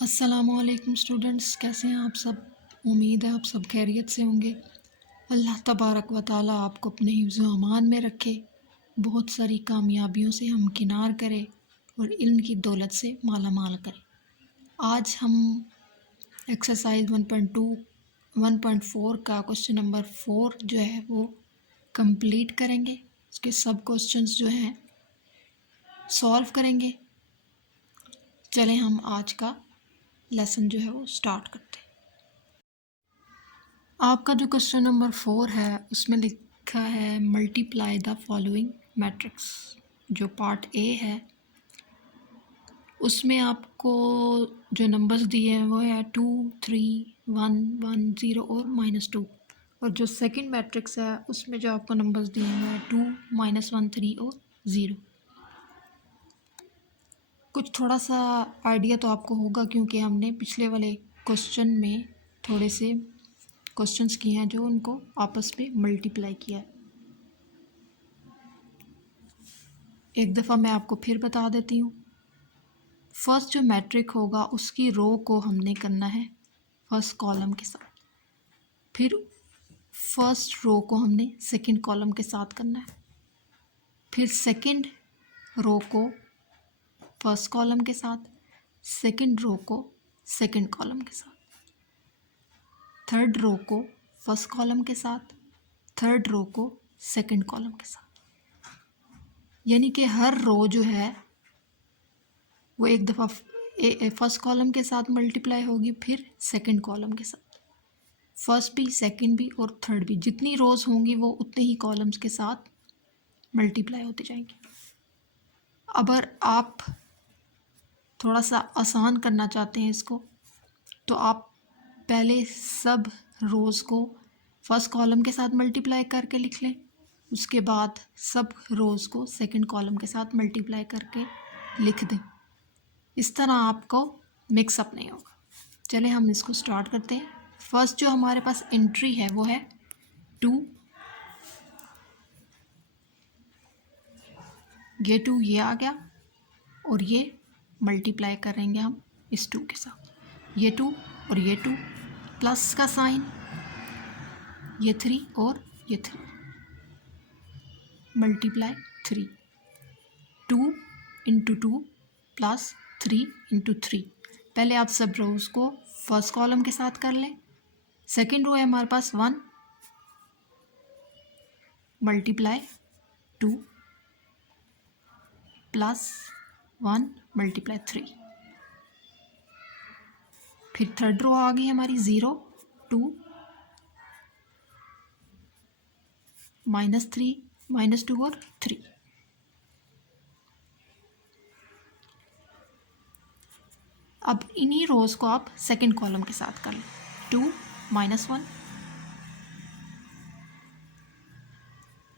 अस्सलामुअलैकुम स्टूडेंट्स, कैसे हैं आप सब। उम्मीद है आप सब खैरियत से होंगे। अल्लाह तबारक व ताला आपको अपने हिफ्ज़ व अमान में रखे, बहुत सारी कामयाबियों से हमकिनार करे और इल्म की दौलत से माला माल करे। आज हम एक्सरसाइज 1.4 का क्वेश्चन नंबर 4 जो है वो कंप्लीट करेंगे। उसके सब क्वेश्चंस जो हैं सॉल्व करेंगे। चलें हम आज का लेसन जो है वो स्टार्ट करते हैं। आपका जो क्वेश्चन नंबर 4 है उसमें लिखा है मल्टीप्लाई द फॉलोइंग मैट्रिक्स। जो पार्ट ए है उसमें आपको जो नंबर्स दिए हैं वो है 2, 3, 1, 1, 0 और -2। और जो सेकंड मैट्रिक्स है उसमें जो आपको नंबर्स दिए हैं वो है 2, -1, 3 और 0। कुछ थोड़ा सा आइडिया तो आपको होगा क्योंकि हमने पिछले वाले क्वेश्चन में थोड़े से क्वेश्चंस किए हैं जो उनको आपस में मल्टीप्लाई किया है। एक दफ़ा मैं आपको फिर बता देती हूँ। फर्स्ट जो मैट्रिक होगा उसकी रो को हमने करना है फर्स्ट कॉलम के साथ, फिर फर्स्ट रो को हमने सेकंड कॉलम के साथ करना है, फिर सेकंड रो को फर्स्ट कॉलम के साथ, सेकंड रो को सेकंड कॉलम के साथ, थर्ड रो को फर्स्ट कॉलम के साथ, थर्ड रो को सेकंड कॉलम के साथ। यानी कि हर रो जो है वो एक दफ़ा फर्स्ट कॉलम के साथ मल्टीप्लाई होगी, फिर सेकंड कॉलम के साथ, फर्स्ट भी सेकंड भी और थर्ड भी। जितनी रोज़ होंगी वो उतने ही कॉलम्स के साथ मल्टीप्लाई होती जाएंगी। अगर आप थोड़ा सा आसान करना चाहते हैं इसको तो आप पहले सब रोज़ को फर्स्ट कॉलम के साथ मल्टीप्लाई करके लिख लें, उसके बाद सब रोज़ को सेकंड कॉलम के साथ मल्टीप्लाई करके लिख दें। इस तरह आपको मिक्सअप नहीं होगा। चलें हम इसको स्टार्ट करते हैं। फर्स्ट जो हमारे पास एंट्री है वो है 2। ये 2 ये आ गया और ये मल्टीप्लाई करेंगे हम इस 2 के साथ। ये 2 और ये 2, प्लस का साइन, ये 3 और ये 3, मल्टीप्लाई 3। 2 into 2 plus 3 into 3। पहले आप सब रोज़ को फर्स्ट कॉलम के साथ कर लें। सेकेंड रो है हमारे पास 1 मल्टीप्लाई 2 प्लस 1 मल्टीप्लाई 3। फिर थर्ड रो आ गई हमारी 0, 2, -3, -2 और 3। अब इन्हीं रोज़ को आप सेकंड कॉलम के साथ कर लें। 2, -1,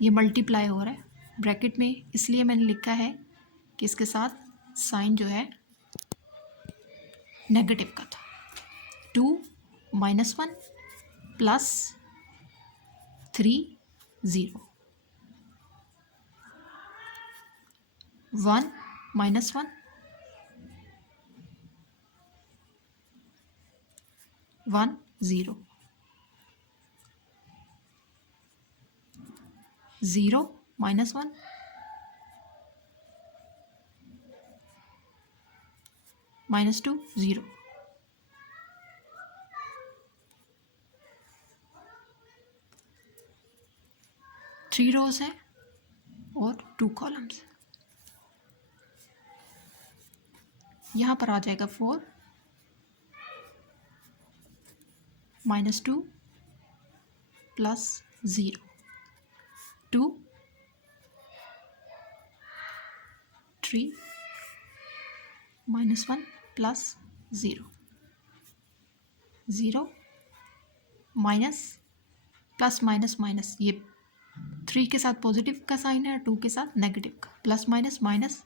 ये मल्टीप्लाई हो रहा है ब्रैकेट में, इसलिए मैंने लिखा है कि इसके साथ साइन जो है नेगेटिव का था। 2, -1 प्लस 3, 0, 1, -1, 1, 0, 0, -1, -2, 0। थ्री रोज है और 2 कॉलम्स। यहाँ पर आ जाएगा 4, -2 plus 0, 2, 3, -1 plus 0, 0, minus plus minus minus, ये 3 के साथ पॉजिटिव का साइन है, 2 के साथ नेगेटिव का, plus minus minus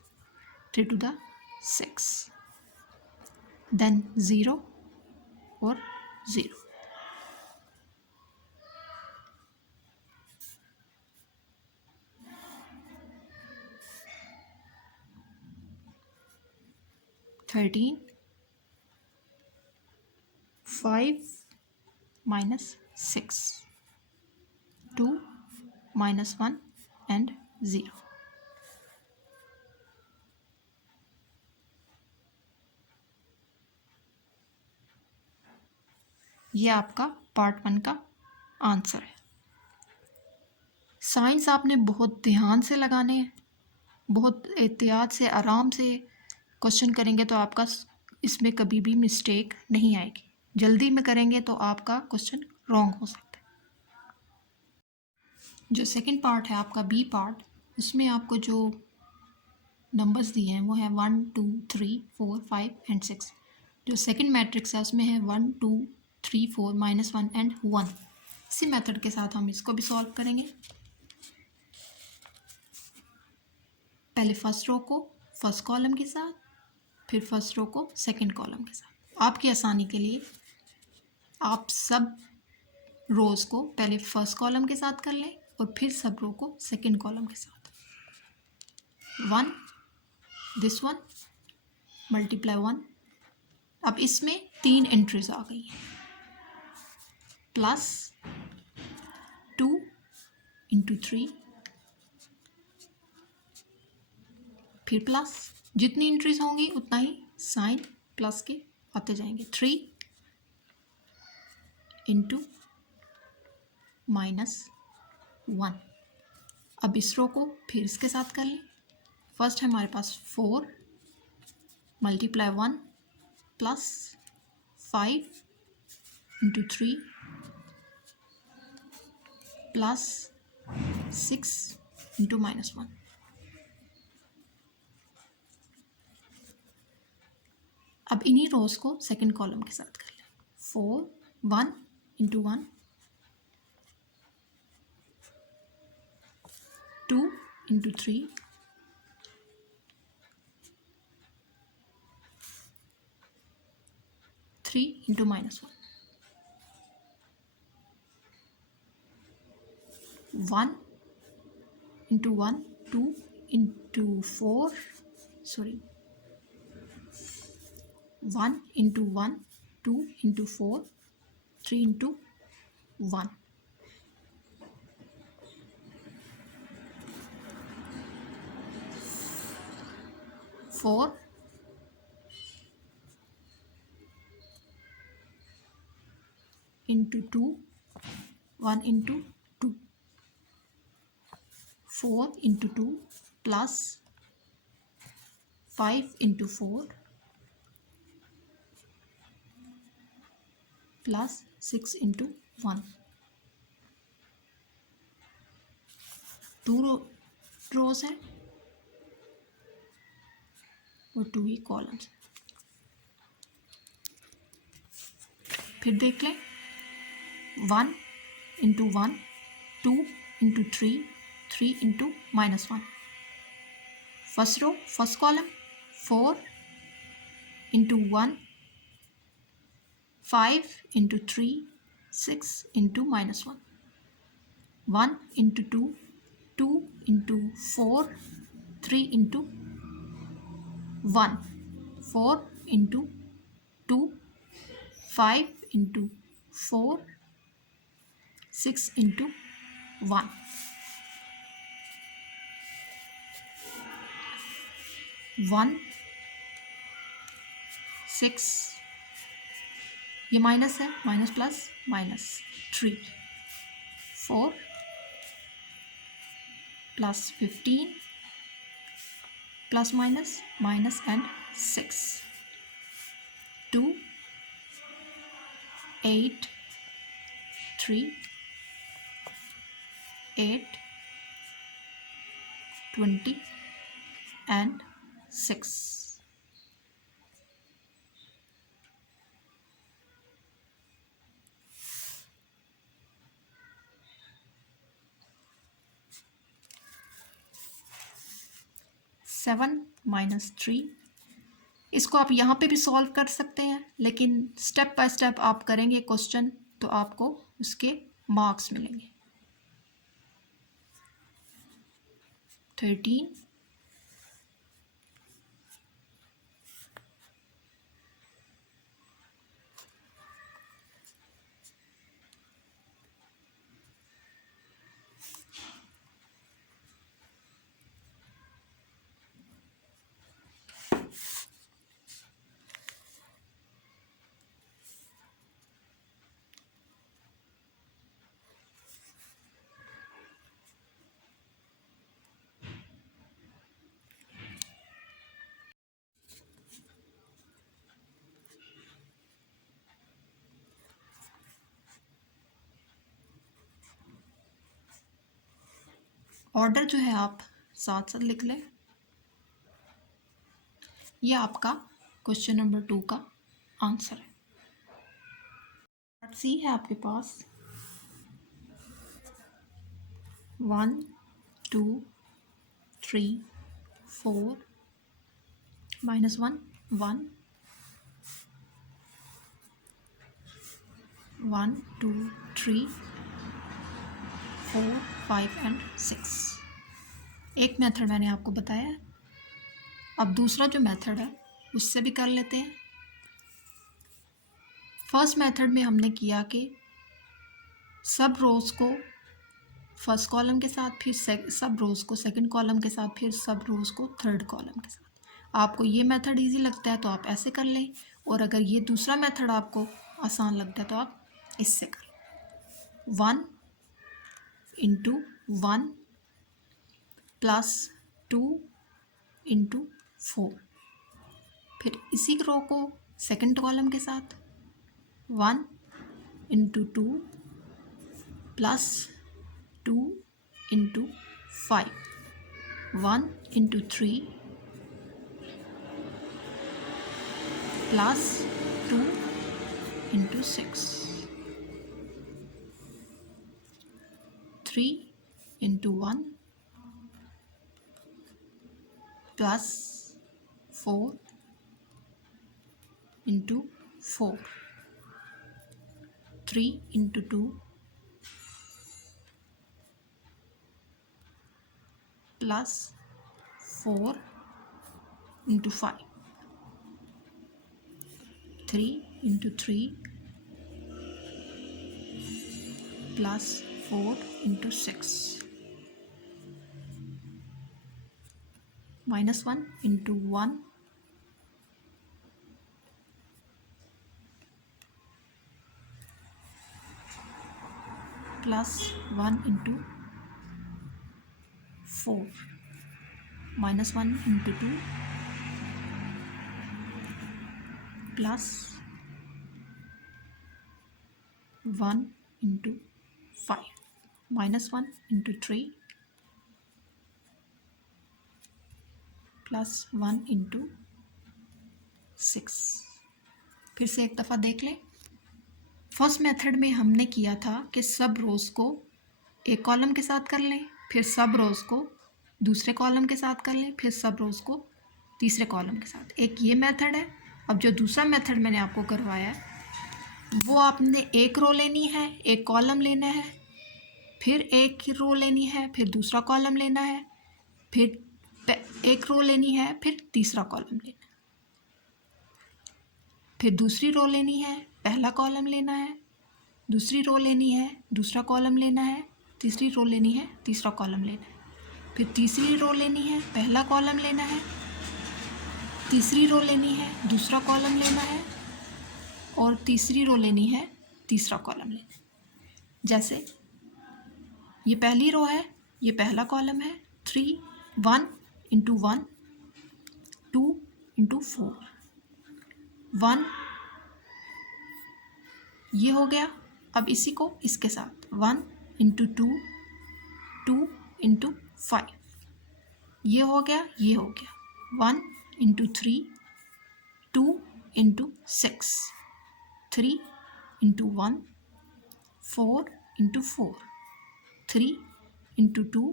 3 to the 6, then 0 और 0। Thirteen 5 minus 6, 2 minus 1 and 0. ये आपका पार्ट 1 का आंसर है। साइंस आपने बहुत ध्यान से लगाने हैं, बहुत एहतियात से, आराम से क्वेश्चन करेंगे तो आपका इसमें कभी भी मिस्टेक नहीं आएगी। जल्दी में करेंगे तो आपका क्वेश्चन रॉन्ग हो सकता है। जो सेकंड पार्ट है आपका बी पार्ट, उसमें आपको जो नंबर्स दिए हैं वो है 1 2 3 4 5 एंड 6। जो सेकंड मैट्रिक्स है उसमें है 1 2 3 4 -1 एंड 1। इसी मेथड के साथ हम इसको भी सॉल्व करेंगे। पहले फर्स्ट रो को फर्स्ट कॉलम के साथ, फिर फर्स्ट रो को सेकंड कॉलम के साथ। आपकी आसानी के लिए आप सब रोज़ को पहले फर्स्ट कॉलम के साथ कर लें और फिर सब रो को सेकंड कॉलम के साथ। 1 दिस वन मल्टीप्लाई 1। अब इसमें 3 एंट्रीज आ गई हैं, प्लस 2 इंटू 3, फिर प्लस, जितनी एंट्रीज होंगी उतना ही साइन प्लस के आते जाएंगे। 3 इंटू -1। अब इस रो को फिर इसके साथ कर लें। फर्स्ट है हमारे पास 4 multiply 1 plus 5 into 3 plus 6 into -1। अब इन्हीं रोज को सेकंड कॉलम के साथ कर लें। 4 1 into 1 2 into 3 3 into -1 1 into 1 2 into 4 sorry 1 into 1 2 into 4 3 into 1। 4 into 2 1 into 2 4 into 2 plus 5 into 4 plus 6 into 1। 2 rows है और 2 ही कॉलम्स। फिर देख लें 1 into 1 2 into 3 3 into -1। First row first column 4 into 1 5 into 3 6 into -1। 1 into 2 2 into 4 3 into 1 4 into 2 5 into 4 6 into 1। 1 6 ये minus है, minus plus -3 4 plus 15 plus minus and 6 2 8 3 8 20 and 6। Seven -3। इसको आप यहाँ पे भी सॉल्व कर सकते हैं, लेकिन स्टेप बाय स्टेप आप करेंगे क्वेश्चन तो आपको उसके मार्क्स मिलेंगे। 13 -2 ऑर्डर जो है आप साथ साथ लिख लें। ये आपका क्वेश्चन नंबर 2 का आंसर है। पार्ट सी है आपके पास 1 2 3 4 -1 1 1 2 3 4 5 एंड 6। एक मेथड मैंने आपको बताया है। अब दूसरा जो मेथड है उससे भी कर लेते हैं। फर्स्ट मेथड में हमने किया कि सब रोज़ को फर्स्ट कॉलम के साथ, फिर सब रोज़ को सेकंड कॉलम के साथ, फिर सब रोज़ को थर्ड कॉलम के साथ। आपको ये मेथड इजी लगता है तो आप ऐसे कर लें, और अगर ये दूसरा मेथड आपको आसान लगता है तो आप इससे कर लें। 1 × 1 + 2 × 4। फिर इसी रो को सेकंड कॉलम के साथ 1 × 2 + 2 × 5, 1 × 3 + 2 × 6, 3 × 1 + 4 × 4, 3 × 2 + 4 × 5, 3 × 3 + 4 × 6, -1 × 1 + 1 × 4, -1 × 2 + 1 × 5, -1 × 3 + 1 × 6। फिर से एक दफ़ा देख लें। फर्स्ट मेथड में हमने किया था कि सब रोज़ को एक कॉलम के साथ कर लें, फिर सब रोज़ को दूसरे कॉलम के साथ कर लें, फिर सब रोज़ को तीसरे कॉलम के साथ। एक ये मेथड है। अब जो दूसरा मेथड मैंने आपको करवाया है वो आपने एक रो लेनी है, एक कॉलम लेना है, फिर एक रो लेनी है, फिर दूसरा कॉलम लेना है, फिर एक रो लेनी है, फिर तीसरा कॉलम लेना है, फिर दूसरी रो लेनी है, पहला कॉलम लेना है, दूसरी रो लेनी है, दूसरा कॉलम लेना है, तीसरी रो लेनी है, तीसरा कॉलम लेना है, फिर तीसरी रो लेनी है, पहला कॉलम लेना है, तीसरी रो लेनी है, दूसरा कॉलम लेना है, और तीसरी रो लेनी है, तीसरा कॉलम लेना है। जैसे ये पहली रो है, ये पहला कॉलम है, 1 × 1 2 × 4, 1 ये हो गया। अब इसी को इसके साथ 1 × 2 2 × 5, ये हो गया, ये हो गया। 1 × 3 2 × 6, 3 × 1 4 × 4, 3 × 2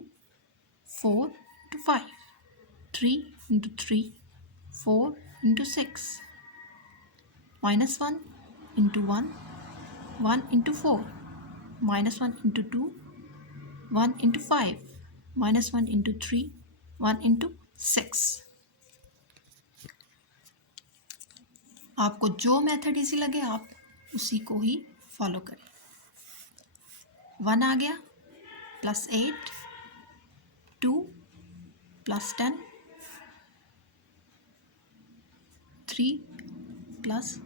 4 × 5, 3 × 3 4 × 6, -1 × 1 1 × 4, -1 × 2 1 × 5, -1 × 3 1 × 6। आपको जो मेथड इजी लगे आप उसी को ही फॉलो करें। 1 आ गया, +8, 2 + 10, 3 +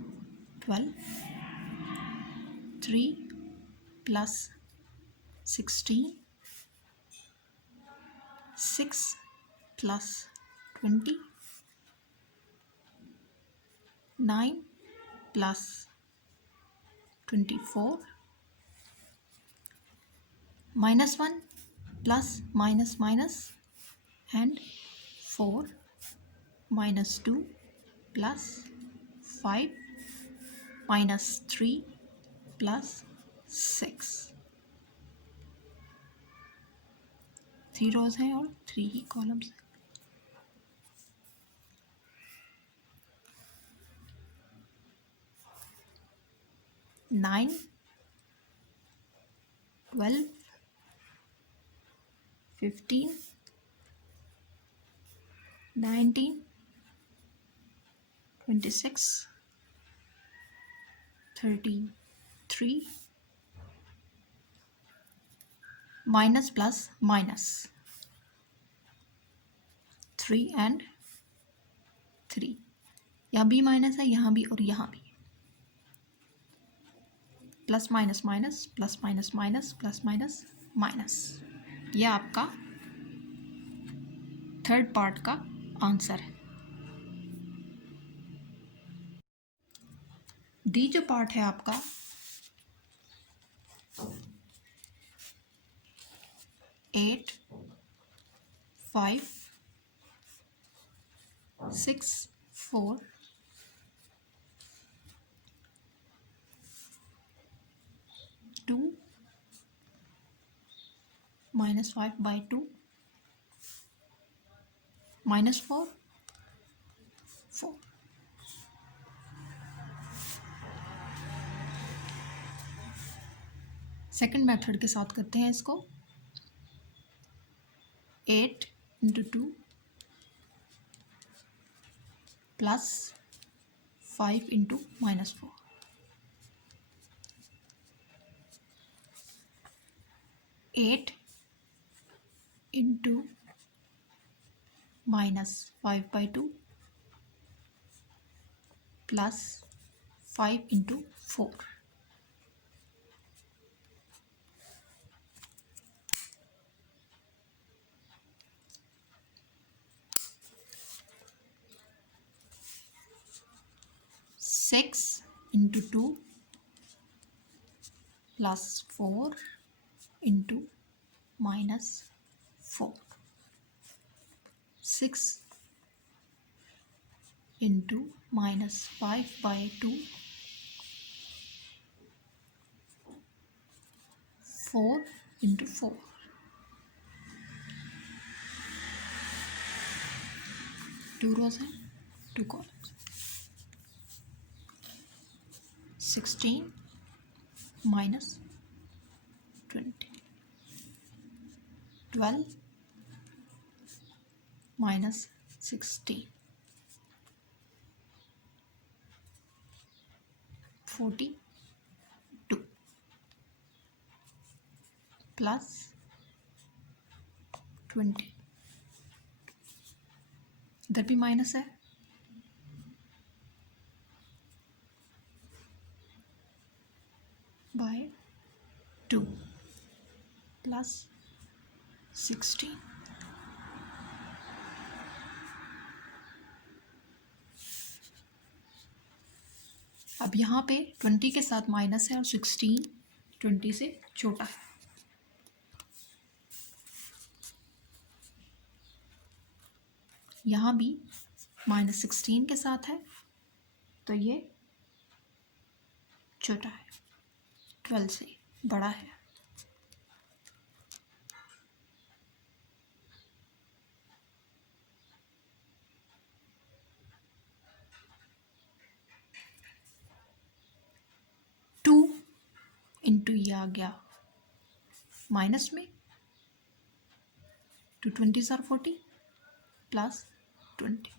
12, 3 + 16, 6 + 20, 9 + 24, -1 plus minus minus and 4 minus 2 plus 5 minus 3 plus 6. 3 रोज हैं और 3 ही कॉलम्स हैं. 9, 12, 15, 19, 26, 33, minus plus minus 3 and 3. यहाँ भी माइनस है, यहाँ भी और यहाँ भी. Plus minus minus plus minus minus plus minus minus. यह आपका थर्ड पार्ट का आंसर है. डी जो पार्ट है आपका 8, 5, 6, 4, 2 minus 5 by 2 minus 4, 4. Second method के साथ करते हैं इसको. 8 into 2 plus 5 into minus 4. 8 into minus 5 by 2 plus 5 into 4. 6 into 2 plus 4 into minus 4. 6 into minus 5 by 2 4 into 4. 2 rows हैं, 2 columns. 16 minus 20. 12 minus 16. 42 plus 20. इधर भी माइनस है. by 2 plus 16. अब यहाँ पे 20 के साथ माइनस है और 16 20 से छोटा है. यहाँ भी माइनस 16 के साथ है तो ये छोटा है, 12 से बड़ा है. इंटू ये आ गया माइनस में. 2 20s are 40 plus 20.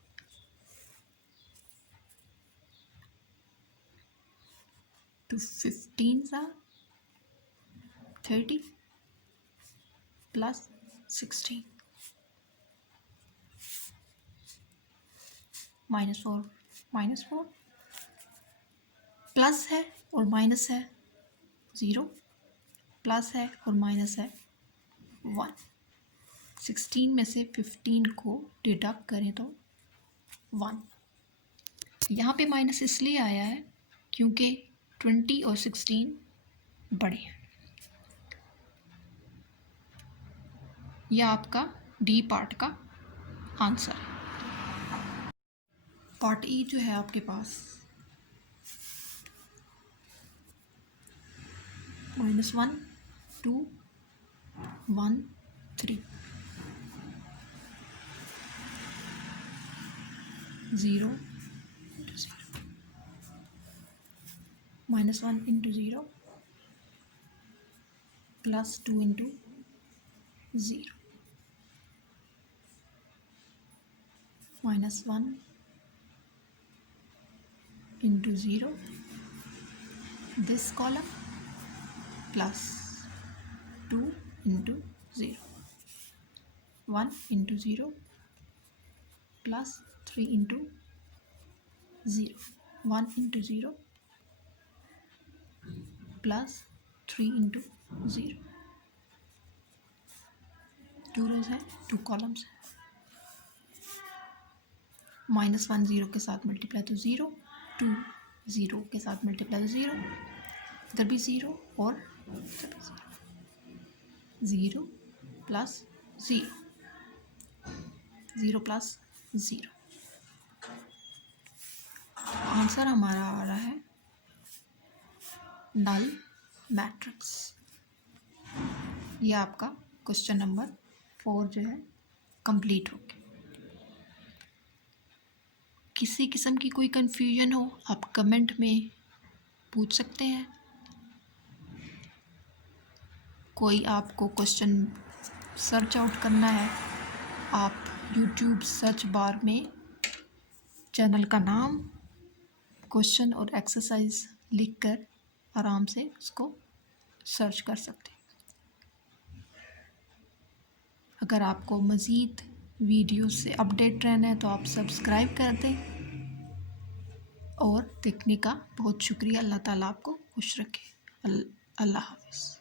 2 15s are 30 plus 16. -4 plus है और माइनस है 0, प्लस है और माइनस है 1. 16 में से 15 को डिडक्ट करें तो 1. यहाँ पे माइनस इसलिए आया है क्योंकि 20 और 16 बड़े हैं. यह आपका डी पार्ट का आंसर है। पार्ट ई जो है आपके पास -1 2 1 3 0 -1 into 0 plus 2 into 0 -1 into 0 this column plus 2 into 0 1 into 0 plus 3 into 0 1 into 0 plus 3 into 0 2 rows है 2 कॉलम्स है -1 0 के साथ मल्टीप्लाई तो 0 2 0 के साथ मल्टीप्लाई तो 0 इधर भी 0 और इधर भी 0 प्लस 0 0 प्लस 0 आंसर हमारा आ रहा है नल मैट्रिक्स। ये आपका क्वेश्चन नंबर 4 जो है कंप्लीट हो गया। किसी किस्म की कोई कन्फ्यूजन हो आप कमेंट में पूछ सकते हैं। कोई आपको क्वेश्चन सर्च आउट करना है आप यूट्यूब सर्च बार में चैनल का नाम क्वेश्चन और एक्सरसाइज लिखकर आराम से उसको सर्च कर सकते हैं। अगर आपको मज़ीद वीडियो से अपडेट रहना है तो आप सब्सक्राइब कर दें और देखने का बहुत शुक्रिया। अल्लाह ताला आपको खुश रखे। अल्लाह हाफ़िज़।